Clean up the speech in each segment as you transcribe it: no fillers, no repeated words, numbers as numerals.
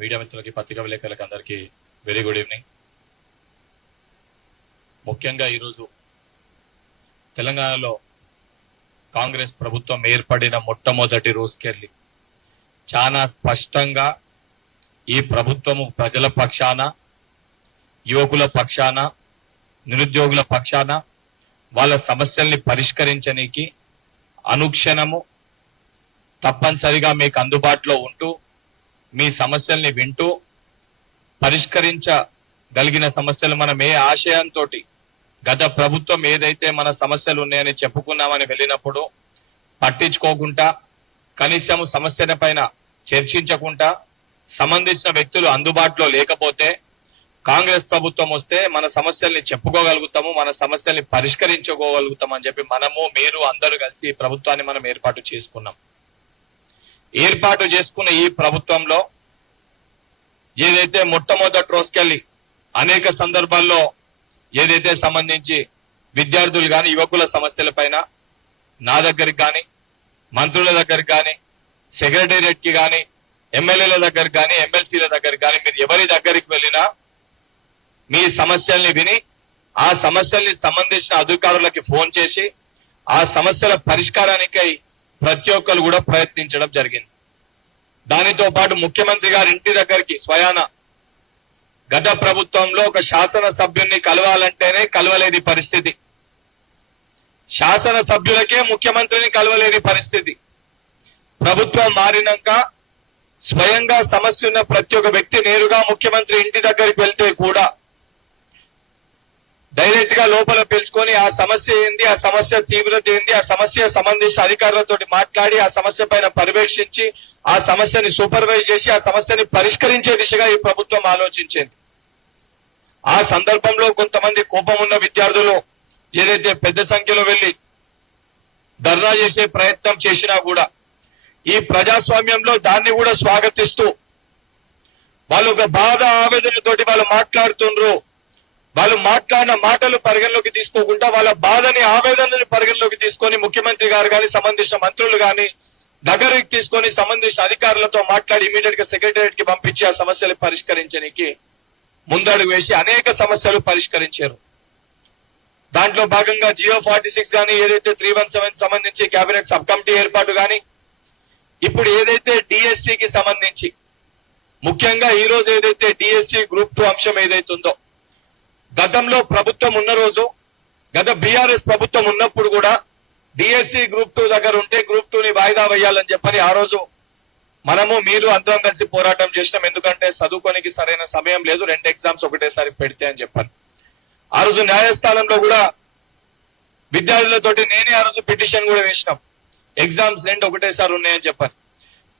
Media మిత్రులకి పత్రికా విలేకరులకి అందరికీ వెరీ గుడ్ ఈవినింగ్. ముఖ్యంగా ఈరోజు తెలంగాణలో కాంగ్రెస్ ప్రభుత్వం ఏర్పడిన మొట్టమొదటి రోజుకెళ్ళి చాలా స్పష్టంగా ఈ ప్రభుత్వము ప్రజల పక్షాన, యువకుల పక్షాన, నిరుద్యోగుల పక్షాన వాళ్ళ సమస్యల్ని పరిష్కరించడానికి అనుక్షణము తప్పనిసరిగా మీకు అందుబాటులో ఉంటూ మీ సమస్యల్ని వింటూ పరిష్కరించగలిగిన సమస్యలు మనం ఏ ఆశయంతో గత ప్రభుత్వం ఏదైతే మన సమస్యలు ఉన్నాయని చెప్పుకున్నామని వెళ్ళినప్పుడు పట్టించుకోకుండా, కనీసం సమస్యల పైన చర్చించకుండా, సంబంధించిన వ్యక్తులు అందుబాటులో లేకపోతే కాంగ్రెస్ ప్రభుత్వం వస్తే మన సమస్యల్ని చెప్పుకోగలుగుతాము, మన సమస్యల్ని పరిష్కరించుకోగలుగుతాం అని చెప్పి మనము మీరు అందరూ కలిసి ఈ ప్రభుత్వాన్ని మనం ఏర్పాటు చేసుకున్నాం. ఏర్పాటు చేసుకున్న ఈ ప్రభుత్వంలో ఏదైతే మొట్టమొదటి రోజుకెళ్ళి అనేక సందర్భాల్లో ఏదైతే సంబంధించి విద్యార్థులు కానీ యువకుల సమస్యల పైన నా దగ్గరికి కానీ, మంత్రుల దగ్గరికి కానీ, సెక్రటేరియట్ కి కానీ, ఎమ్మెల్యేల దగ్గరికి కానీ, ఎమ్మెల్సీల దగ్గరికి కానీ, మీరు ఎవరి దగ్గరికి వెళ్ళినా మీ సమస్యల్ని విని ఆ సమస్యల్ని సంబంధించిన అధికారులకి ఫోన్ చేసి ఆ సమస్యల పరిష్కారానికై ప్రతి ఒక్కరు కూడా ప్రయత్నించడం జరిగింది. దానితో పాటు ముఖ్యమంత్రి గారి ఇంటి దగ్గరికి స్వయాన గత ప్రభుత్వంలో ఒక శాసన సభ్యుల్ని కలవాలంటేనే కలవలేని పరిస్థితి, శాసన సభ్యులకే ముఖ్యమంత్రిని కలవలేని పరిస్థితి. ప్రభుత్వం మారినాక స్వయంగా సమస్య ఉన్న ప్రతి ఒక్క వ్యక్తి నేరుగా ముఖ్యమంత్రి ఇంటి దగ్గరికి వెళ్తే కూడా డైరెక్ట్ గా లోపల పిలుచుకొని ఆ సమస్య ఏంది, ఆ సమస్య తీవ్రత ఏంది, ఆ సమస్య సంబంధించిన అధికారులతో మాట్లాడి ఆ సమస్య పైన పర్యవేక్షించి ఆ సమస్యని సూపర్వైజ్ చేసి ఆ సమస్యని పరిష్కరించే దిశగా ఈ ప్రభుత్వం ఆలోచించింది. ఆ సందర్భంలో కొంతమంది కోపం ఉన్న విద్యార్థులు ఏదైతే పెద్ద సంఖ్యలో వెళ్లి ధర్నా చేసే ప్రయత్నం చేసినా కూడా ఈ ప్రజాస్వామ్యంలో దాన్ని కూడా స్వాగతిస్తూ వాళ్ళు ఒక బాధ ఆవేదనతోటి వాళ్ళు మాట్లాడుతుండ్రు. వాళ్ళు మాట్లాడిన మాటలు పరిగణలోకి తీసుకోకుండా వాళ్ళ బాధని ఆవేదనని పరిగణలోకి తీసుకొని ముఖ్యమంత్రి గారు కానీ, సంబంధించిన మంత్రులు కానీ దగ్గరికి తీసుకొని సంబంధించిన అధికారులతో మాట్లాడి ఇమీడియట్ గా సెక్రటేరియట్ కి పంపించి ఆ సమస్యలు పరిష్కరించడానికి ముందడుగు వేసి అనేక సమస్యలు పరిష్కరించారు. దాంట్లో భాగంగా జియో 46 కానీ, ఏదైతే 317 సంబంధించి కేబినెట్ సబ్ కమిటీ ఏర్పాటు కానీ, ఇప్పుడు ఏదైతే డిఎస్సికి సంబంధించి ముఖ్యంగా ఈ రోజు ఏదైతే డిఎస్సి గ్రూప్ 2 అంశం ఏదైతే ఉందో, గతంలో ప్రభుత్వం ఉన్న రోజు గత బీఆర్ఎస్ ప్రభుత్వం ఉన్నప్పుడు కూడా డిఎస్సి గ్రూప్ 2 దగ్గర ఉంటే గ్రూప్ 2ని వాయిదా వేయాలని చెప్పని ఆ రోజు మనము మీరు అందరం కలిసి పోరాటం చేసినాం. ఎందుకంటే చదువుకోనికి సరైన సమయం లేదు, 2 ఎగ్జామ్స్ ఒకటేసారి పెడితే అని చెప్పాను. ఆ రోజు న్యాయస్థానంలో కూడా విద్యార్థులతోటి నేనే ఆ రోజు పిటిషన్ కూడా వేసినాం, ఎగ్జామ్స్ 2 ఒకటేసారి ఉన్నాయని చెప్పాను.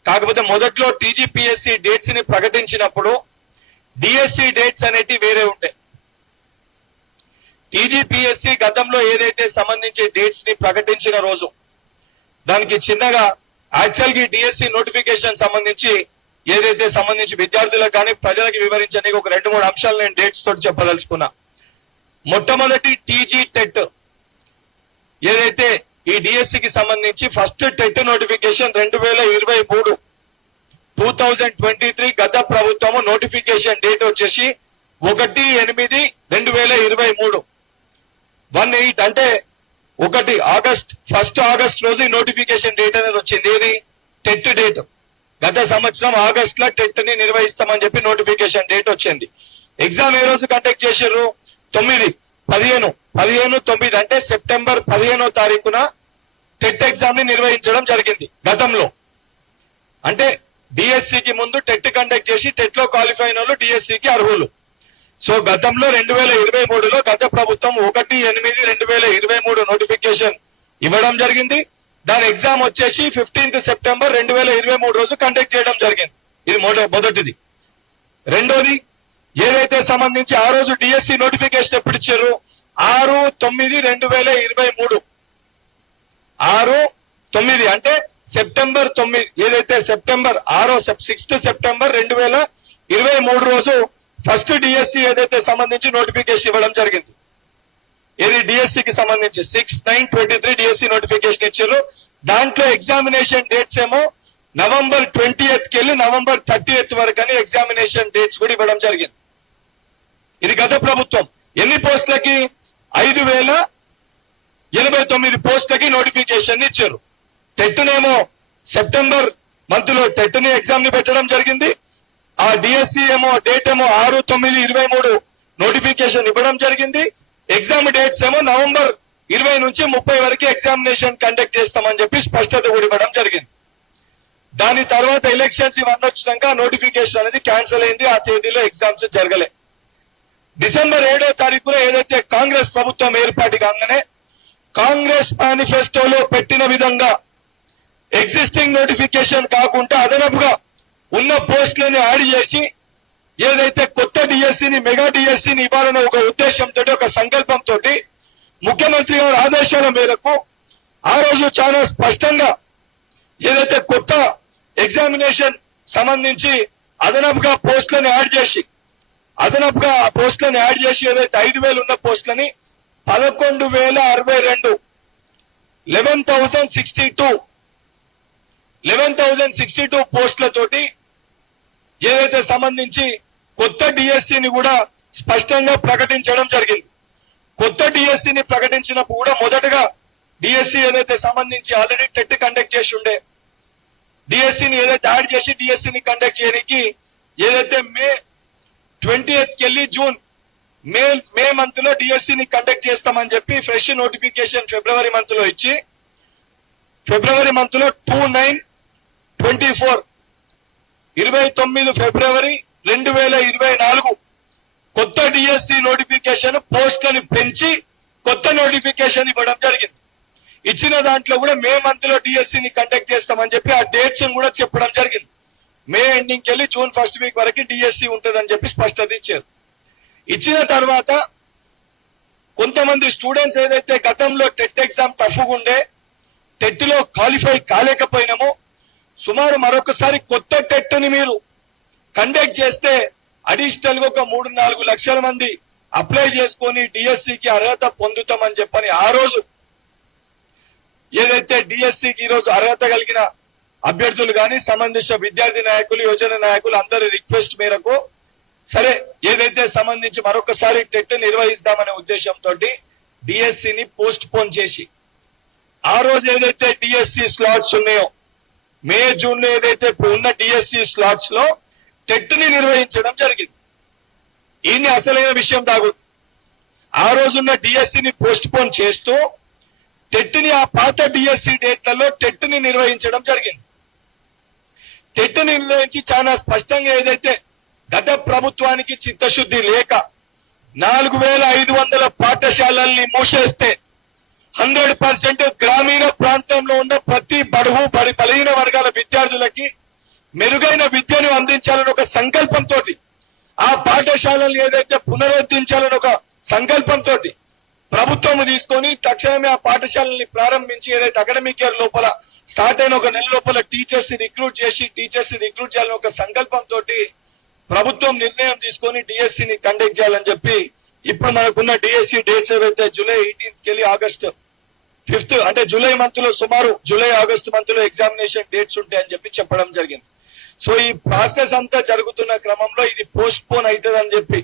కాకపోతే మొదట్లో టీజీపీఎస్సీ డేట్స్ ని ప్రకటించినప్పుడు డిఎస్సి డేట్స్ అనేటివి వేరే ఉంటాయి. టీజీపీఎస్సీ గతంలో ఏదైతే సంబంధించి డేట్స్ ని ప్రకటించిన రోజు దానికి చిన్నగా యాక్చువల్ గా డిఎస్సి నోటిఫికేషన్ సంబంధించి ఏదైతే సంబంధించి విద్యార్థులకు కానీ ప్రజలకు వివరించడానికి ఒక 2-3 అంశాలు నేను డేట్స్ తోటి చెప్పదలుచుకున్నా. మొట్టమొదటి టీజీ టెట్ ఏదైతే ఈ డిఎస్సికి సంబంధించి ఫస్ట్ టెట్ నోటిఫికేషన్ 2023 గత ప్రభుత్వము నోటిఫికేషన్ డేట్ వచ్చేసి 1/8/2023 18 అంటే 1 ఆగస్ట్ 1 ఆగస్ట్ రోజు ఈ నోటిఫికేషన్ డేట్ అనేది వచ్చింది. ఇది టెట్ డేట్. గత సంవత్సరం ఆగస్ట్ లో టెట్ ని నిర్వహిస్తామని చెప్పి నోటిఫికేషన్ డేట్ వచ్చింది. ఎగ్జామ్ ఏ రోజు కండక్ట్ చేశారు? 15/9 అంటే సెప్టెంబర్ 15వ తారీఖున టెట్ ఎగ్జామ్ ని నిర్వహించడం జరిగింది గతంలో. అంటే డిఎస్సికి ముందు టెట్ కండక్ట్ చేసి టెట్ లో క్వాలిఫై అయిన వాళ్ళు డిఎస్సికి అర్హులు. సో గతంలో 2023లో గత ప్రభుత్వం 1/8/2023 నోటిఫికేషన్ ఇవ్వడం జరిగింది. దాని ఎగ్జామ్ వచ్చేసి 15 సెప్టెంబర్ 2023 రోజు కండక్ట్ చేయడం జరిగింది. ఇది మొదటిది. రెండోది ఏదైతే సంబంధించి ఆ రోజు డిఎస్సి నోటిఫికేషన్ ఎప్పుడు ఇచ్చారు? 6/9/2023 6/9 అంటే సెప్టెంబర్ 9 ఏదైతే సెప్టెంబర్ 6 సెప్టెంబర్ 2023 రోజు ఫస్ట్ డిఎస్సి ఏదైతే సంబంధించి నోటిఫికేషన్ ఇవ్వడం జరిగింది. ఇది డిఎస్సికి సంబంధించి 6/9/23 డిఎస్సి నోటిఫికేషన్ ఇచ్చారు. దాంట్లో ఎగ్జామినేషన్ డేట్స్ ఏమో నవంబర్ 20th కి వెళ్ళి నవంబర్ 30th వరకు అని ఎగ్జామినేషన్ డేట్స్ కూడా ఇవ్వడం జరిగింది. ఇది గత ప్రభుత్వం. ఎన్ని పోస్టులకి? 5089 పోస్టులకి నోటిఫికేషన్ ఇచ్చారు. టెట్నేమో సెప్టెంబర్ మంత్ లో టెట్ని ఎగ్జామ్ ని పెట్టడం జరిగింది. ఆ డిఎస్సి ఏమో డేట్ ఏమో 6/9/23 నోటిఫికేషన్ ఇవ్వడం జరిగింది. ఎగ్జామ్ డేట్స్ ఏమో నవంబర్ 20 నుంచి 30 వరకు ఎగ్జామినేషన్ కండక్ట్ చేస్తామని చెప్పి స్పష్టత కూడా ఇవ్వడం జరిగింది. దాని తర్వాత ఎలక్షన్స్ ఇవన్నీ వచ్చినాక నోటిఫికేషన్ అనేది క్యాన్సిల్ అయింది. ఆ తేదీలో ఎగ్జామ్స్ జరగలే. డిసెంబర్ 7వ తారీఖున ఏదైతే కాంగ్రెస్ ప్రభుత్వం ఏర్పాటు కాగానే కాంగ్రెస్ మేనిఫెస్టోలో పెట్టిన విధంగా ఎగ్జిస్టింగ్ నోటిఫికేషన్ కాకుండా అదనపుగా ఉన్న పోస్టులను యాడ్ చేసి ఏదైతే కొత్త డిఎస్సిని మెగా డిఎస్సిని ఇవ్వాలన్న ఒక ఉద్దేశంతో ఒక సంకల్పంతో ముఖ్యమంత్రి గారి ఆదేశాల మేరకు ఆ రోజు చాలా స్పష్టంగా ఏదైతే కొత్త ఎగ్జామినేషన్ సంబంధించి అదనపుగా పోస్టులను యాడ్ చేసి ఏదైతే 5,000 ఉన్న పోస్టులని 11,062 11,062 పోస్టులతోటి ఏదైతే సంబంధించి కొత్త డిఎస్సిని కూడా స్పష్టంగా ప్రకటించడం జరిగింది. కొత్త డిఎస్సిని ప్రకటించినప్పుడు కూడా మొదటగా డిఎస్సి ఏదైతే సంబంధించి ఆల్రెడీ టెట్ కండక్ట్ చేసి ఉండే డిఎస్సిని ఏదైతే యాడ్ చేసి డిఎస్సిని కండక్ట్ చేయడానికి ఏదైతే మే 20th కి వెళ్ళి జూన్ మే మంత్ లో డిఎస్సిని కండక్ట్ చేస్తామని చెప్పి ఫ్రెష్ నోటిఫికేషన్ ఫిబ్రవరి మంత్ లో ఇచ్చి ఫిబ్రవరి మంత్ లో 29 ఫిబ్రవరి 2024 కొత్త డిఎస్సి నోటిఫికేషన్ పోస్టులను పెంచి కొత్త నోటిఫికేషన్ ఇవ్వడం జరిగింది. ఇచ్చిన దాంట్లో కూడా మే మంత్ లో డిఎస్సిని కండక్ట్ చేస్తామని చెప్పి ఆ డేట్స్ కూడా చెప్పడం జరిగింది. మే ఎండింగ్ వెళ్ళి జూన్ 1st వీక్ వరకు డిఎస్సి ఉంటుందని చెప్పి స్పష్టత ఇచ్చారు. ఇచ్చిన తర్వాత కొంతమంది స్టూడెంట్స్ ఏదైతే గతంలో టెట్ ఎగ్జామ్ టఫ్గా ఉండే టెట్ లో క్వాలిఫై కాలేకపోయినామో సుమారు మరొకసారి కొత్త టెట్ని మీరు కండక్ట్ చేస్తే అడిషనల్ గా ఒక 3-4 లక్షల మంది అప్లై చేసుకొని డిఎస్సికి అర్హత పొందుతామని చెప్పని ఆ రోజు ఏదైతే డిఎస్సికి ఈ రోజు అర్హత కలిగిన అభ్యర్థులు కానీ సంబంధించిన విద్యార్థి నాయకులు యువజన నాయకులు అందరి రిక్వెస్ట్ మేరకు సరే ఏదైతే సంబంధించి మరొకసారి టెట్ నిర్వహిస్తామనే ఉద్దేశంతో డిఎస్సిని పోస్ట్ పోన్ చేసి ఆ రోజు ఏదైతే డిఎస్సి స్లాట్స్ ఉన్నాయో మే జూన్ లో ఏదైతే ఉన్న డిఎస్సి స్లాట్స్ లో టెట్ ని నిర్వహించడం జరిగింది. ఈయన్ని అసలైన విషయం దాగు ఆ రోజున్న డిఎస్సిని పోస్ట్ పోన్ చేస్తూ టెట్ ని ఆ పాత డిఎస్సి డేట్లలో టెట్ ని నిర్వహించడం జరిగింది. టెట్ ని నిర్వహించి చాలా స్పష్టంగా ఏదైతే గత ప్రభుత్వానికి చిత్తశుద్ధి లేక 4,500 పాఠశాలల్ని మూసేస్తే 100% గ్రామీణ ప్రాంతంలో ఉన్న ప్రతి బలహీన వర్గాల విద్యార్థులకి మెరుగైన విద్యను అందించాలని ఒక సంకల్పంతో ఆ పాఠశాలలు ఏదైతే పునరుద్ధరించాలని ఒక సంకల్పంతో ప్రభుత్వం తీసుకొని తక్షణమే ఆ పాఠశాలని ప్రారంభించి ఏదైతే అకాడమిక్ ఇయర్ లోపల స్టార్ట్ అయిన ఒక నెల లోపల టీచర్స్ రిక్రూట్ చేయాలని ఒక సంకల్పంతో ప్రభుత్వం నిర్ణయం తీసుకొని డిఎస్సిని కండక్ట్ చేయాలని చెప్పి ఇప్పుడు మనకున్న డిఎస్సి డేట్స్ ఏవైతే జూలై 18th కి వెళ్ళి ఆగస్ట్ 5th అంటే జూలై మంత్ లో సుమారు జూలై ఆగస్ట్ మంత్ లో ఎగ్జామినేషన్ డేట్స్ ఉంటాయని చెప్పి చెప్పడం జరిగింది. సో ఈ ప్రాసెస్ అంతా జరుగుతున్న క్రమంలో ఇది పోస్ట్ పోన్ అవుతుంది అని చెప్పి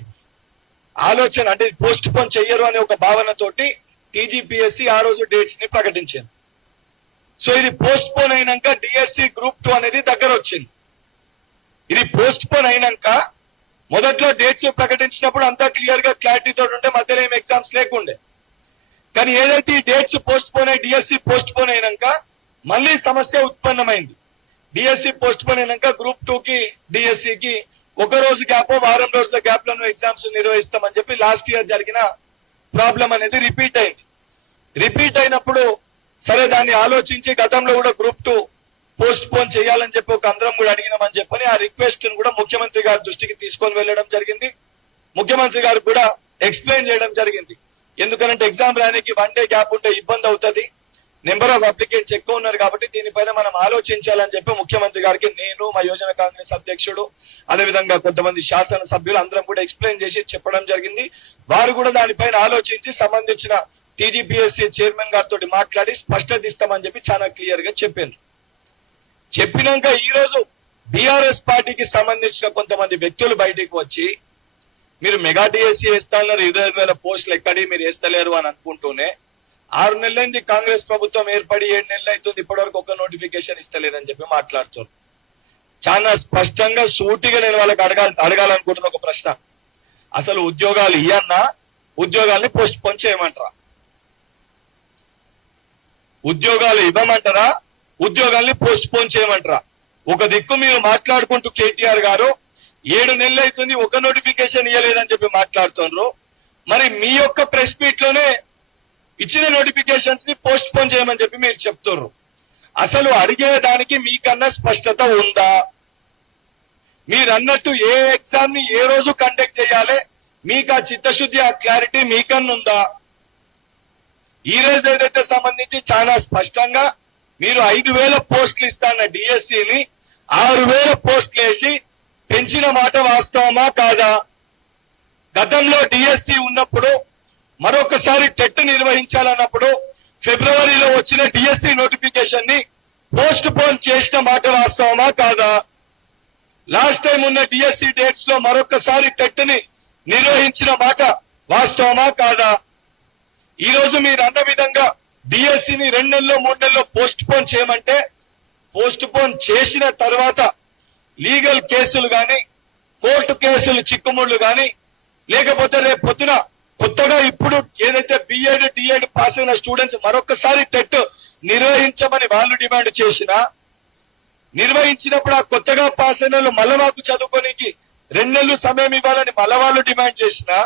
ఆలోచన అంటే పోస్ట్ పోన్ చెయ్యరు అనే ఒక భావనతోటి టీజీపీఎస్సీ ఆ రోజు డేట్స్ ని ప్రకటించింది. సో ఇది పోస్ట్ పోన్ అయినాక డిఎస్సి గ్రూప్ 2 అనేది దగ్గర వచ్చింది. ఇది పోస్ట్ పోన్ అయినాక మొదట్లో డేట్స్ ప్రకటించినప్పుడు అంతా క్లియర్ గా క్లారిటీతో ఉంటే మధ్యలో ఏం ఎగ్జామ్స్ లేకుండే. కానీ ఏదైతే ఈ డేట్స్ పోస్ట్ పోన్ అయి డిఎస్సి పోస్ట్ పోన్ అయినాక మళ్ళీ సమస్య ఉత్పన్నమైంది. డిఎస్సి పోస్ట్ పోన్ అయినాక గ్రూప్ 2 కి డిఎస్సికి ఒక రోజు గ్యాప్ వారం రోజుల గ్యాప్ లో ఎగ్జామ్స్ నిర్వహిస్తామని చెప్పి లాస్ట్ ఇయర్ జరిగిన ప్రాబ్లం అనేది రిపీట్ అయింది. రిపీట్ అయినప్పుడు సరే దాన్ని ఆలోచించి గతంలో కూడా గ్రూప్ 2 పోస్ట్ పోన్ చేయాలని చెప్పి ఒక అందరం కూడా అడిగినామని చెప్పని ఆ రిక్వెస్ట్ కూడా ముఖ్యమంత్రి గారి దృష్టికి తీసుకొని వెళ్ళడం జరిగింది. ముఖ్యమంత్రి గారు కూడా ఎక్స్ప్లెయిన్ చేయడం జరిగింది. ఎందుకంటే ఎగ్జామ్ రానికి 1 డే గ్యాప్ ఉంటే ఇబ్బంది అవుతుంది, నెంబర్ ఆఫ్ అప్లికెంట్స్ ఎక్కువ ఉన్నారు కాబట్టి దీనిపైన మనం ఆలోచించాలని చెప్పి ముఖ్యమంత్రి గారికి నేను మా యువజన కాంగ్రెస్ అధ్యక్షుడు అదేవిధంగా కొంతమంది శాసన సభ్యులు అందరం కూడా ఎక్స్ప్లెయిన్ చేసి చెప్పడం జరిగింది. వారు కూడా దానిపైన ఆలోచించి సంబంధించిన టీజీపీఎస్సీ చైర్మన్ గారితో మాట్లాడి స్పష్టత ఇస్తామని చెప్పి చాలా క్లియర్ గా చెప్పారు. చెప్పినాక ఈ రోజు బీఆర్ఎస్ పార్టీకి సంబంధించిన కొంతమంది వ్యక్తులు బయటికి వచ్చి మీరు మెగా డిఎస్సీ వేస్తాన్నారు, 25,000 పోస్టులు ఎక్కడి మీరు వేస్తలేరు అని అనుకుంటూనే 6 నెలలైంది కాంగ్రెస్ ప్రభుత్వం ఏర్పడి 7 నెలలు అవుతుంది, ఇప్పటివరకు ఒక నోటిఫికేషన్ ఇస్తలేదని చెప్పి మాట్లాడుతున్నారు. చాలా స్పష్టంగా సూటిగా నేను వాళ్ళకి అడగాలనుకుంటున్న ఒక ప్రశ్న, అసలు ఉద్యోగాలు ఇయ్యన్నా ఉద్యోగాల్ని పోస్ట్ పోన్ చేయమంటారా? ఉద్యోగాలు ఇవ్వమంటారా? ఉద్యోగాల్ని పోస్ట్ పోన్ చేయమంటారా? ఒక దిక్కు మీరు మాట్లాడుకుంటూ కేటీఆర్ గారు 7 నెలలు అవుతుంది ఒక నోటిఫికేషన్ ఇవ్వలేదని చెప్పి మాట్లాడుతున్నారు. మరి మీ యొక్క ప్రెస్ మీట్ లోనే ఇచ్చిన నోటిఫికేషన్స్ ని పోస్ట్ పోన్ చేయమని చెప్పి మీరు చెప్తున్నారు. అసలు అడిగేదానికి మీకన్నా స్పష్టత ఉందా? మీరు అన్నట్టు ఏ ఎగ్జామ్ ని ఏ రోజు కండక్ట్ చేయాలి, మీకు ఆ చిత్తశుద్ధి ఆ క్లారిటీ మీకన్నుందా? ఈ రోజు ఏదైతే సంబంధించి చాలా స్పష్టంగా మీరు 5,000 పోస్టులు ఇస్తాన్న డిఎస్సిని 6,000 పోస్టులు వేసి పెంచిన మాట వాస్తవమా కాదా? గతంలో డిఎస్సి ఉన్నప్పుడు మరొకసారి టెట్ నిర్వహించాలన్నప్పుడు ఫిబ్రవరిలో వచ్చిన డిఎస్సి నోటిఫికేషన్ ని పోస్ట్ పోన్ చేసిన మాట వాస్తవమా కాదా? లాస్ట్ టైం ఉన్న డిఎస్సి డేట్స్ లో మరొకసారి టెట్ ని నిర్వహించిన మాట వాస్తవమా కాదా? ఈ రోజు మీరు అన్న విధంగా డిఎస్సిని 2 నెలల్లో 3 నెలల్లో పోస్ట్ పోన్ చేయమంటే పోస్ట్ పోన్ చేసిన తర్వాత లీగల్ కేసులు గాని కోర్టు కేసులు చిక్కుముళ్లు గాని లేకపోతే రేపు పొద్దున కొత్తగా ఇప్పుడు ఏదైతే బిఎడ్ డిఎడ్ పాస్ అయిన స్టూడెంట్స్ మరొకసారి టెట్ నిర్వహించమని వాళ్ళు డిమాండ్ చేసినా, నిర్వహించినప్పుడు ఆ కొత్తగా పాస్ అయిన వాళ్ళు మళ్ళా మాకు చదువుకోనికి 2 నెలలు సమయం ఇవ్వాలని మళ్ళా వాళ్ళు డిమాండ్ చేసినా,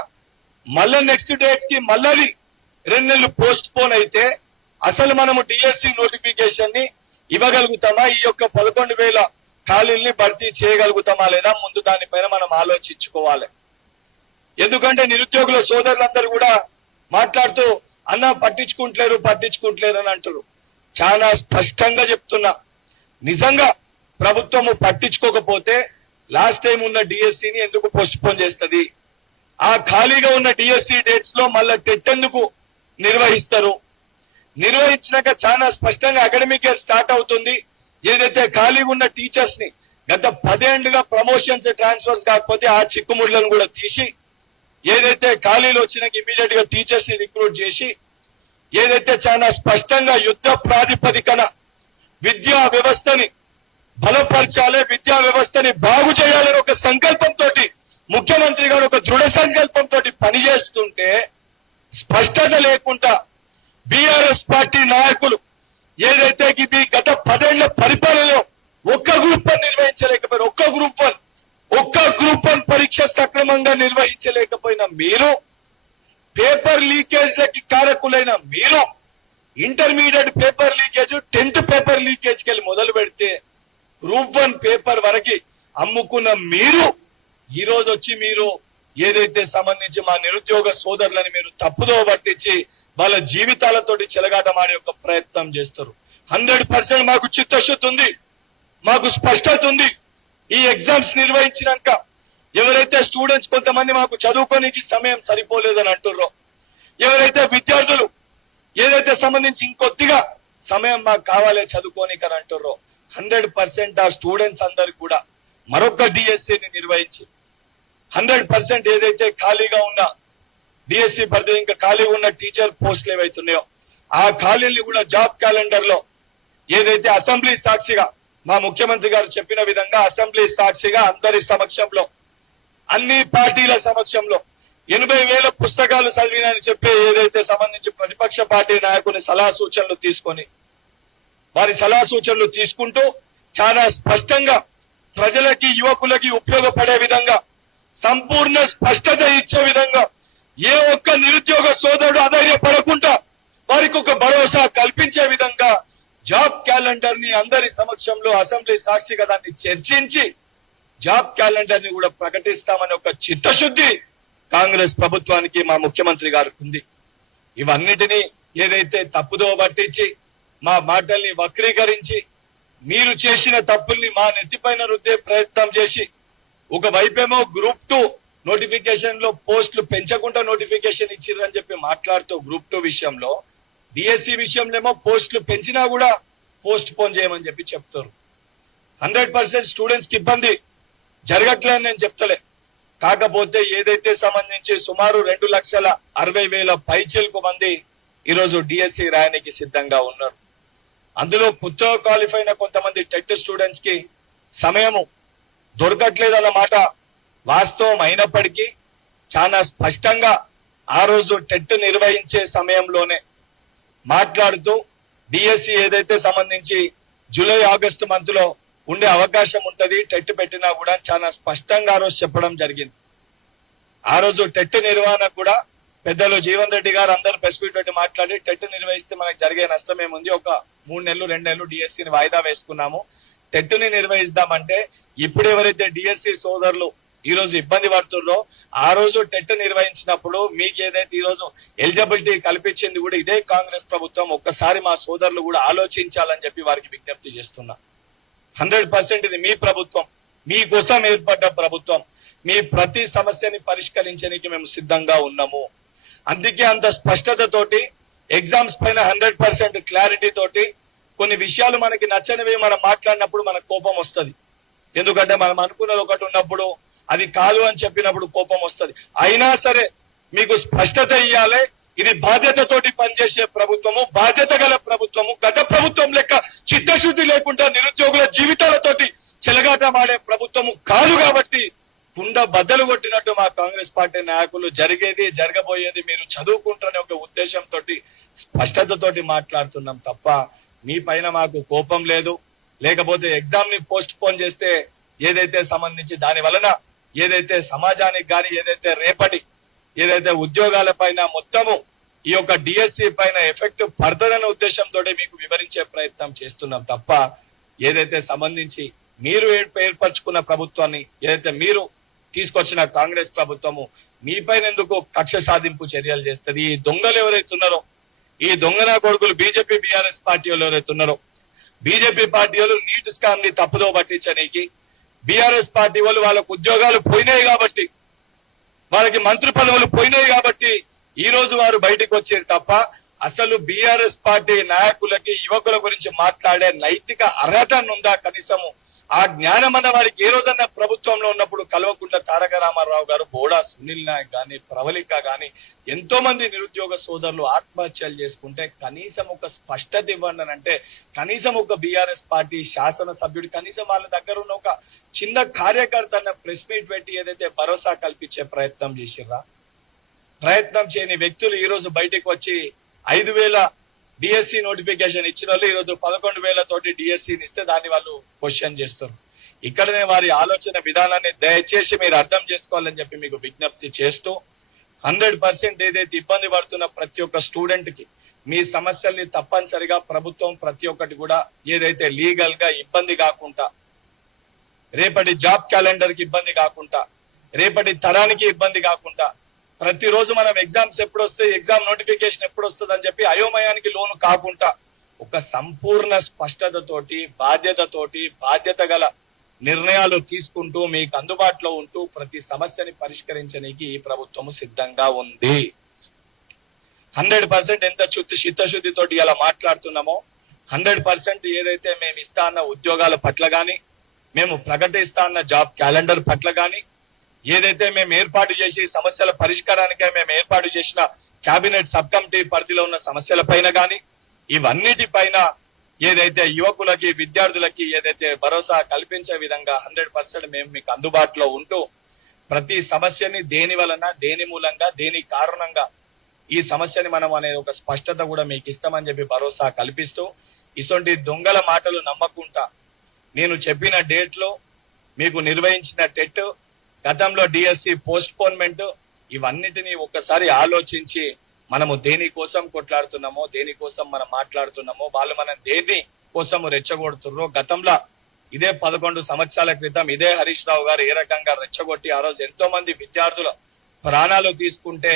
మళ్ళా నెక్స్ట్ డేట్స్ కి మళ్ళీ 2 నెలలు పోస్ట్ పోన్ అయితే అసలు మనము డిఎస్సి నోటిఫికేషన్ ని ఇవ్వగలుగుతామా? ఈ యొక్క 11,000 ఖాళీల్ని భర్తీ చేయగలుగుతామా లేదా? ముందు దానిపైన మనం ఆలోచించుకోవాలి. ఎందుకంటే నిరుద్యోగుల సోదరులందరూ కూడా మాట్లాడుతూ అన్న పట్టించుకుంటలేరు అని అంటారు. చాలా స్పష్టంగా చెప్తున్నా, నిజంగా ప్రభుత్వము పట్టించుకోకపోతే లాస్ట్ టైం ఉన్న డిఎస్సిని ఎందుకు పోస్ట్ పోన్ చేస్తుంది? ఆ ఖాళీగా ఉన్న డిఎస్సి డేట్స్ లో మళ్ళా టెట్ ఎందుకు నిర్వహిస్తారు? నిర్వహించినాక చాలా స్పష్టంగా అకాడమిక్ ఇయర్ స్టార్ట్ అవుతుంది. ఏదైతే ఖాళీగా ఉన్న టీచర్స్ ని గత 10 ఏళ్లుగా ప్రమోషన్స్ ట్రాన్స్ఫర్స్ కాకపోతే ఆ చిక్కుముళ్లను కూడా తీసి ఏదైతే ఖాళీలు వచ్చినాక ఇమీడియట్ గా టీచర్స్ ని రిక్రూట్ చేసి ఏదైతే చాలా స్పష్టంగా యుద్ధ ప్రాతిపదికన విద్యా వ్యవస్థని బలపరచాలి, విద్యా వ్యవస్థని బాగు చేయాలని ఒక సంకల్పంతో ముఖ్యమంత్రి గారు ఒక దృఢ సంకల్పంతో పనిచేస్తుంటే స్పష్టత లేకుండా బీఆర్ఎస్ పార్టీ నాయకులు ఏదైతే మీ గత 10 ఏళ్ల పరిపాలనలో ఒక్క గ్రూప్ 1 నిర్వహించలేకపోయారు, ఒక్క గ్రూప్ 1 పరీక్ష సక్రమంగా నిర్వహించలేకపోయిన మీరు, పేపర్ లీకేజ్లకి కారకులైన మీరు, intermediate paper leakage 10th paper leakage కి మొదలు పెడితే గ్రూప్ 1 పేపర్ వరకు అమ్ముకున్న మీరు ఈ రోజు వచ్చి మీరు ఏదైతే సంబంధించి మా నిరుద్యోగ సోదరులని మీరు తప్పుదో పట్టించి వాళ్ళ జీవితాలతోటి చెలగాటమాడే ఒక ప్రయత్నం చేస్తారు. 100% మాకు చిత్తశుద్ధి ఉంది, మాకు స్పష్టత ఉంది. ఈ ఎగ్జామ్స్ నిర్వహించినాక ఎవరైతే స్టూడెంట్స్ కొంతమంది మాకు చదువుకోనికి సమయం సరిపోలేదని అంటుర్రో, ఎవరైతే విద్యార్థులు ఏదైతే సంబంధించి ఇంకొద్దిగా సమయం మాకు కావాలి చదువుకోనికి అని అంటుర్రో 100% ఆ స్టూడెంట్స్ అందరికి కూడా మరొక డిఎస్సిని నిర్వహించి 100% ఏదైతే ఖాళీగా ఉన్న డిఎస్సి పరిధి ఇంకా ఖాళీగా ఉన్న టీచర్ పోస్టులు ఏవైతున్నాయో ఆ ఖాళీల్ని కూడా జాబ్ క్యాలెండర్ లో ఏదైతే అసెంబ్లీ సాక్షిగా మా ముఖ్యమంత్రి గారు చెప్పిన విధంగా అసెంబ్లీ సాక్షిగా అందరి సమక్షంలో అన్ని పార్టీల సమక్షంలో 80,000 పుస్తకాలు చదివినని చెప్పి ఏదైతే సంబంధించి ప్రతిపక్ష పార్టీ నాయకుని సలహా సూచనలు తీసుకొని వారి సలహా సూచనలు తీసుకుంటూ చాలా స్పష్టంగా ప్రజలకి యువకులకి ఉపయోగపడే విధంగా సంపూర్ణ స్పష్టత ఇచ్చే విధంగా ఏ ఒక్క నిరుద్యోగ సోదరుడు అధైర్యపడకుండా వారికి ఒక భరోసా కల్పించే విధంగా జాబ్ క్యాలెండర్ ని అందరి సమక్షంలో అసెంబ్లీ సాక్షిగా దాన్ని చర్చించి జాబ్ క్యాలెండర్ ని కూడా ప్రకటిస్తామని ఒక చిత్తశుద్ధి కాంగ్రెస్ ప్రభుత్వానికి మా ముఖ్యమంత్రి గారికి ఉంది. ఇవన్నిటినీ ఏదైతే తప్పుదో పట్టించి మా మాటల్ని వక్రీకరించి మీరు చేసిన తప్పుల్ని మా నెత్తిపైన రుద్దే ప్రయత్నం చేసి ఒక వైపేమో గ్రూప్ 2 నోటిఫికేషన్ లో పోస్టులు పెంచకుండా నోటిఫికేషన్ ఇచ్చిర్రని చెప్పి మాట్లాడుతూ గ్రూప్ 2 విషయంలో డిఎస్సి విషయంలో ఏమో పోస్టులు పెంచినా కూడా పోస్ట్ పోన్ చేయమని చెప్పి చెప్తారు. 100% స్టూడెంట్స్ కి ఇబ్బంది జరగట్లేదని నేను చెప్తలే. కాకపోతే ఏదైతే సంబంధించి సుమారు 2,60,000 పైచిలకు మంది ఈరోజు డిఎస్సి రాయడానికి సిద్ధంగా ఉన్నారు. అందులో కొత్తగా క్వాలిఫై అయిన కొంతమంది టెట్ స్టూడెంట్స్ కి సమయము దొరకట్లేదన్నమాట వాస్తవం అయినప్పటికీ చాలా స్పష్టంగా ఆ రోజు టెట్ నిర్వహించే సమయంలోనే మాట్లాడుతూ డిఎస్సి ఏదైతే సంబంధించి జూలై ఆగస్టు మంత్ లో ఉండే అవకాశం ఉంటది, టెట్ పెట్టినా కూడా చాలా స్పష్టంగా ఆ రోజు చెప్పడం జరిగింది. ఆ రోజు టెట్ నిర్వహణ కూడా పెద్దలు జీవన్ రెడ్డి గారు అందరూ ప్రెస్ మీట్ పెట్టి మాట్లాడి టెట్ నిర్వహిస్తే మనకు జరిగే నష్టం ఏముంది, ఒక 3 నెలలు 2 నెలలు డిఎస్సిని వాయిదా వేసుకున్నాము, టెట్ ని నిర్వహిస్తామంటే ఇప్పుడు ఎవరైతే డిఎస్సి సోదరులు ఈ రోజు ఇబ్బంది పడుతున్నారో ఆ రోజు టెట్ నిర్వహించినప్పుడు మీకు ఏదైతే ఈ రోజు ఎలిజిబిలిటీ కల్పించింది కూడా ఇదే కాంగ్రెస్ ప్రభుత్వం. ఒక్కసారి మా సోదరులు కూడా ఆలోచించాలని చెప్పి వారికి విజ్ఞప్తి చేస్తున్నా. 100% ఇది మీ ప్రభుత్వం, మీకోసం ఏర్పడ్డ ప్రభుత్వం. మీ ప్రతి సమస్యని పరిష్కరించడానికి మేము సిద్ధంగా ఉన్నాము. అందుకే అంత స్పష్టతతోటి ఎగ్జామ్స్ పైన 100% క్లారిటీ తోటి కొన్ని విషయాలు మనకి నచ్చనివి మనం మాట్లాడినప్పుడు మనకు కోపం వస్తుంది. ఎందుకంటే మనం అనుకున్నది ఒకటి ఉన్నప్పుడు అది కాదు అని చెప్పినప్పుడు కోపం వస్తుంది. అయినా సరే మీకు స్పష్టత ఇయ్యాలి. ఇది బాధ్యతతోటి పనిచేసే ప్రభుత్వము, బాధ్యత గల ప్రభుత్వము. గత ప్రభుత్వం లెక్క చిత్తశుద్ధి లేకుండా నిరుద్యోగుల జీవితాలతోటి చెలగాటమాడే ప్రభుత్వము కాదు. కాబట్టి కుండ బద్దలు కొట్టినట్టు మా కాంగ్రెస్ పార్టీ నాయకులు జరిగేది జరగబోయేది మీరు చదువుకుంటున్న ఒక ఉద్దేశంతో స్పష్టతతోటి మాట్లాడుతున్నాం తప్ప మీ పైన మాకు కోపం లేదు. లేకపోతే ఎగ్జామ్ ని పోస్ట్ పోన్ చేస్తే ఏదైతే సంబంధించి దాని వలన ఏదైతే సమాజానికి కానీ ఏదైతే రేపటి ఏదైతే ఉద్యోగాల పైన మొత్తము ఈ యొక్క డిఎస్సి పైన ఎఫెక్ట్ పడుతుందనే ఉద్దేశంతో మీకు వివరించే ప్రయత్నం చేస్తున్నాం తప్ప ఏదైతే సంబంధించి మీరు ఏర్పరచుకున్న ప్రభుత్వాన్ని ఏదైతే మీరు తీసుకొచ్చిన కాంగ్రెస్ ప్రభుత్వము మీ పైన ఎందుకు కక్ష సాధింపు చర్యలు చేస్తుంది. ఈ దొంగలు ఎవరైతే ఉన్నారో, ఈ దొంగన కొడుకులు బీజేపీ బీఆర్ఎస్ పార్టీ వాళ్ళు ఎవరైతే ఉన్నారో, బీజేపీ పార్టీ వాళ్ళు నీట్ స్కామ్ ని తప్పుదో పట్టించడానికి, బీఆర్ఎస్ పార్టీ వాళ్ళు వాళ్ళకు ఉద్యోగాలు పోయినాయి కాబట్టి, వాళ్ళకి మంత్రి పదవులు పోయినాయి కాబట్టి ఈ రోజు వారు బయటకు వచ్చారు తప్ప అసలు బీఆర్ఎస్ పార్టీ నాయకులకి యువకుల గురించి మాట్లాడే నైతిక అర్హత ఉందా? కనీసము ఆ జ్ఞానం అన్న వారికి ఏ రోజన్నా ప్రభుత్వంలో ఉన్నప్పుడు కల్వకుంట్ల తారక రామారావు గారు, బోడా సునీల్ నాయక్ గాని, ప్రవళిక గాని ఎంతో మంది నిరుద్యోగ సోదరులు ఆత్మహత్యలు చేసుకుంటే కనీసం ఒక స్పష్టత ఇవ్వండి అని అంటే కనీసం ఒక బీఆర్ఎస్ పార్టీ శాసనసభ్యుడు కనీసం వాళ్ళ దగ్గర ఉన్న ఒక చిన్న కార్యకర్త ప్రెస్ మీట్ పెట్టి ఏదైతే భరోసా కల్పించే ప్రయత్నం చేసిర్రా, ప్రయత్నం చేయని వ్యక్తులు ఈ రోజు బయటకు వచ్చి 5,000 డిఎస్సి నోటిఫికేషన్ ఇచ్చిన వాళ్ళు ఈ రోజు 11,000 తోటి డిఎస్సిని ఇస్తే దాన్ని వాళ్ళు క్వశ్చన్ చేస్తారు. ఇక్కడనే వారి ఆలోచన విధానాన్ని దయచేసి మీరు అర్థం చేసుకోవాలని చెప్పి మీకు విజ్ఞప్తి చేస్తూ 100% ఏదైతే ఇబ్బంది పడుతున్న ప్రతి ఒక్క స్టూడెంట్ కి మీ సమస్యల్ని తప్పనిసరిగా ప్రభుత్వం ప్రతి ఒక్కటి కూడా ఏదైతే లీగల్ గా ఇబ్బంది కాకుండా, రేపటి జాబ్ క్యాలెండర్ కి ఇబ్బంది కాకుండా, రేపటి తరానికి ఇబ్బంది కాకుండా, ప్రతిరోజు మనం ఎగ్జామ్స్ ఎప్పుడు వస్తాయి, ఎగ్జామ్ నోటిఫికేషన్ ఎప్పుడు వస్తుంది అని చెప్పి అయోమయానికి లోను కాకుండా ఒక సంపూర్ణ స్పష్టతతోటి బాధ్యత గల నిర్ణయాలు తీసుకుంటూ మీకు అందుబాటులో ఉంటూ ప్రతి సమస్యని పరిష్కరించడానికి ఈ ప్రభుత్వము సిద్ధంగా ఉంది. 100% ఎంత చిత్తశుద్ధితోటి ఇలా మాట్లాడుతున్నామో 100% ఏదైతే మేము ఇస్తా అన్న ఉద్యోగాల పట్ల గాని, మేము ప్రకటిస్తా అన్న జాబ్ క్యాలెండర్ పట్ల గాని, ఏదైతే మేము ఏర్పాటు చేసి సమస్యల పరిష్కారానికే మేము ఏర్పాటు చేసిన కేబినెట్ సబ్ కమిటీ పరిధిలో ఉన్న సమస్యల పైన గాని, ఇవన్నిటిపైన ఏదైతే యువకులకి విద్యార్థులకి ఏదైతే భరోసా కల్పించే విధంగా 100% మేము మీకు అందుబాటులో ఉంటూ ప్రతి సమస్యని దేని వలన, దేని మూలంగా, దేని కారణంగా ఈ సమస్యని మనం అనే ఒక స్పష్టత కూడా మీకు ఇస్తామని చెప్పి భరోసా కల్పిస్తూ, ఇటువంటి దొంగల మాటలు నమ్మకుండా నేను చెప్పిన డేట్ లో మీకు నిర్వహించిన టెట్, గతంలో డిఎస్సి పోస్ట్ పోన్మెంట్, ఇవన్నిటిని ఒక్కసారి ఆలోచించి మనము దేని కోసం కొట్లాడుతున్నామో, దేనికోసం మనం మాట్లాడుతున్నామో, వాళ్ళు మనం దేని కోసం రెచ్చగొడుతున్నారో, గతంలో ఇదే 11 సంవత్సరాల క్రితం ఇదే హరీష్ రావు గారు ఏ రకంగా రెచ్చగొట్టి ఆ రోజు ఎంతో మంది విద్యార్థుల ప్రాణాలు తీసుకుంటే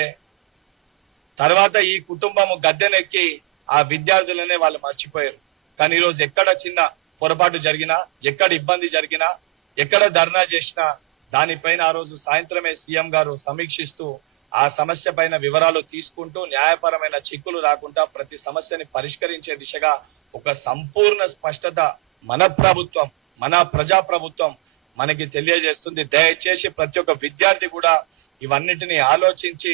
తర్వాత ఈ కుటుంబము గద్దెనెక్కి ఆ విద్యార్థులనే వాళ్ళు మర్చిపోయారు. కానీ ఈ రోజు ఎక్కడ చిన్న పొరపాటు జరిగినా, ఎక్కడ ఇబ్బంది జరిగినా, ఎక్కడ ధర్నా చేసినా దానిపైన ఆ రోజు సాయంత్రమే సీఎం గారు సమీక్షిస్తూ ఆ సమస్య పైన వివరాలు తీసుకుంటూ న్యాయపరమైన చిక్కులు రాకుండా ప్రతి సమస్యని పరిష్కరించే దిశగా ఒక సంపూర్ణ స్పష్టత మన ప్రభుత్వం మన ప్రజాప్రభుత్వం మనకి తెలియజేస్తుంది. దయచేసి ప్రతి ఒక్క విద్యార్థి కూడా ఇవన్నిటిని ఆలోచించి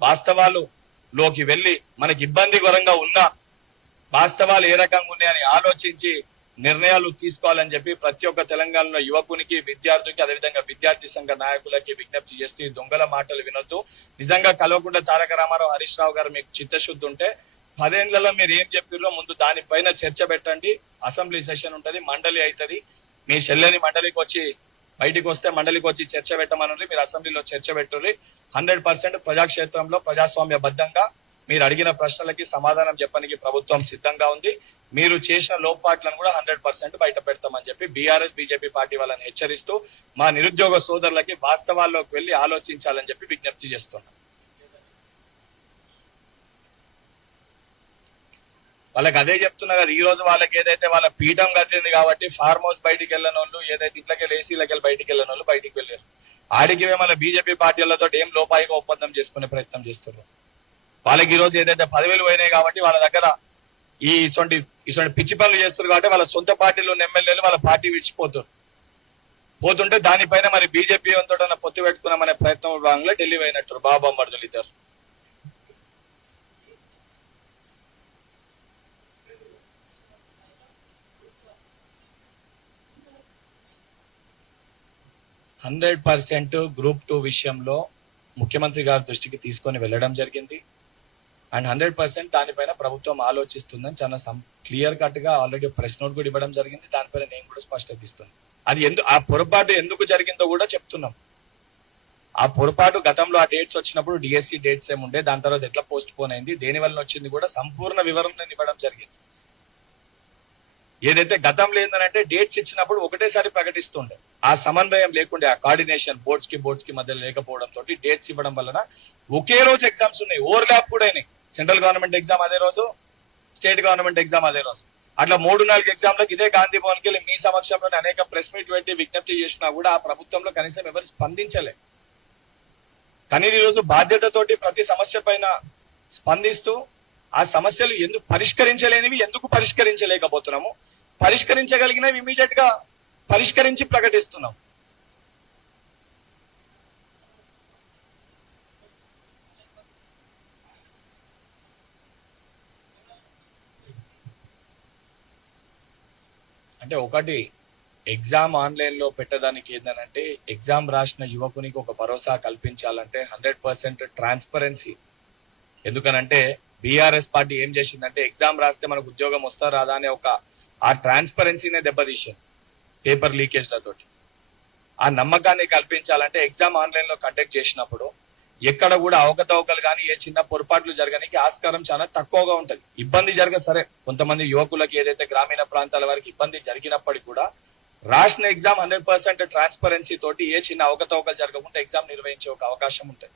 వాస్తవాలులోకి వెళ్ళి మనకి ఇబ్బందికరంగా ఉన్న వాస్తవాలు ఏ రకంగా ఉన్నాయని ఆలోచించి నిర్ణయాలు తీసుకోవాలని చెప్పి ప్రతి ఒక్క తెలంగాణలో యువకునికి, విద్యార్థికి, అదేవిధంగా విద్యార్థి సంఘ నాయకులకి విజ్ఞప్తి చేస్తూ ఈ దొంగల మాటలు వినొద్దు. నిజంగా కల్వకుంట్ల తారక రామారావు, హరీష్ రావు గారు మీకు చిత్తశుద్ధి ఉంటే 10 ఏళ్లలో మీరు ఏం చెప్పిర్రో ముందు దానిపైన చర్చ పెట్టండి. అసెంబ్లీ సెషన్ ఉంటది, మండలి అవుతుంది. మీ చెల్లెని మండలికి వచ్చి బయటికి వస్తే మండలికి వచ్చి చర్చ పెట్టమని మీరు అసెంబ్లీలో చర్చ పెట్టుర్రి. 100% ప్రజాక్షేత్రంలో ప్రజాస్వామ్య బద్దంగా మీరు అడిగిన ప్రశ్నలకి సమాధానం చెప్పడానికి ప్రభుత్వం సిద్ధంగా ఉంది. మీరు చేసిన లోపాట్లను కూడా 100% బయట పెడతామని చెప్పి బీఆర్ఎస్ బీజేపీ పార్టీ వాళ్ళని హెచ్చరిస్తూ మా నిరుద్యోగ సోదరులకి వాస్తవాల్లోకి వెళ్లి ఆలోచించాలని చెప్పి విజ్ఞప్తి చేస్తున్నాం. వాళ్ళకి అదే చెప్తున్నా కదా, ఈ రోజు వాళ్ళకి ఏదైతే వాళ్ళ పీఠం కట్టింది కాబట్టి ఫార్మ్ హౌస్ బయటికి వెళ్ళిన వాళ్ళు, ఏదైతే ఇంట్లోకి ఏసీలకి వెళ్ళి బయటికి వెళ్ళిన వాళ్ళు బయటికి వెళ్ళారు. ఆడికి మన బీజేపీ పార్టీలతో ఏం లోపాయిగా ఒప్పందం చేసుకునే ప్రయత్నం చేస్తున్నారు. వాళ్ళకి ఈ రోజు ఏదైతే 10,000 పోయినాయి కాబట్టి వాళ్ళ దగ్గర ఇటువంటి పిచ్చి పనులు చేస్తారు కాబట్టి వాళ్ళ సొంత పార్టీలో ఎమ్మెల్యేలు వాళ్ళ పార్టీ విడిచిపోతారు. పోతుంటే దానిపైన మరి బీజేపీ తో పొత్తు పెట్టుకున్నామనే ప్రయత్నం భాగంగా ఢిల్లీ పోయినట్టు బాబా మర్దులు ఇద్దరు. గ్రూప్ 2 విషయంలో ముఖ్యమంత్రి గారి దృష్టికి తీసుకొని వెళ్ళడం జరిగింది. అండ్ 100% దానిపైన ప్రభుత్వం ఆలోచిస్తుందని చాలా క్లియర్ కట్ గా ఆల్రెడీ ప్రెస్ నోట్ కూడా ఇవ్వడం జరిగింది. దానిపైన నేను కూడా స్పష్టత ఇస్తున్నాను. అది ఆ పొరపాటు ఎందుకు జరిగిందో కూడా చెప్తున్నాం. ఆ పొరపాటు గతంలో ఆ డేట్స్ వచ్చినప్పుడు డిఎస్సి డేట్స్ ఏముండే, దాని తర్వాత ఎట్లా పోస్ట్ పోన్ అయింది, దేని వల్ల వచ్చింది కూడా సంపూర్ణ వివరణ నేను ఇవ్వడం జరిగింది. ఏదైతే గతంలో ఏంటంటే డేట్స్ ఇచ్చినప్పుడు ఒకటేసారి ప్రకటిస్తుండే, ఆ సమన్వయం లేకుండే, ఆ కోఆర్డినేషన్ బోర్డ్స్ కి మధ్య లేకపోవడం తోటి డేట్స్ ఇవ్వడం వలన ఒకే రోజు ఎగ్జామ్స్ ఉన్నాయి, ఓవర్లాప్ కూడా అయినాయి. సెంట్రల్ గవర్నమెంట్ ఎగ్జామ్ అదే రోజు, స్టేట్ గవర్నమెంట్ ఎగ్జామ్ అదే రోజు. అట్లా 3-4 ఎగ్జామ్లకు ఇదే గాంధీ భవన్ కి వెళ్ళి మీ సమక్షంలోనే అనేక ప్రెస్ మీట్ పెట్టి విజ్ఞప్తి చేసినా కూడా ఆ ప్రభుత్వంలో కనీసం ఎవరు స్పందించలే. కానీ ఈ రోజు బాధ్యతతోటి ప్రతి సమస్య పైన స్పందిస్తూ ఆ సమస్యలు ఎందుకు పరిష్కరించలేకపోతున్నాము, పరిష్కరించగలిగినవి ఇమీడియట్ గా పరిష్కరించి ప్రకటిస్తున్నాం. అంటే ఒకటి, ఎగ్జామ్ ఆన్లైన్ లో పెట్టడానికి ఏంటంటే ఎగ్జామ్ రాసిన యువకునికి ఒక భరోసా కల్పించాలంటే 100% ట్రాన్స్పరెన్సీ. ఎందుకనంటే బీఆర్ఎస్ పార్టీ ఏం చేసిందంటే ఎగ్జామ్ రాస్తే మనకు ఉద్యోగం వస్తా రాదా అనే ఆ ట్రాన్స్పరెన్సీనే దెబ్బతీసింది పేపర్ లీకేజ్లతోటి. ఆ నమ్మకాన్ని కల్పించాలంటే ఎగ్జామ్ ఆన్లైన్ లో కండక్ట్ చేసినప్పుడు ఎక్కడ కూడా అవకతవకలు కానీ ఏ చిన్న పొరపాట్లు జరగడానికి ఆస్కారం చాలా తక్కువగా ఉంటది. ఇబ్బంది జరగదు, సరే కొంతమంది యువకులకి ఏదైతే గ్రామీణ ప్రాంతాల వారికి ఇబ్బంది జరిగినప్పటికీ కూడా రాసిన ఎగ్జామ్ 100% ట్రాన్స్పరెన్సీ తోటి ఏ చిన్న అవకతవకలు జరగకుండా ఎగ్జామ్ నిర్వహించే ఒక అవకాశం ఉంటుంది.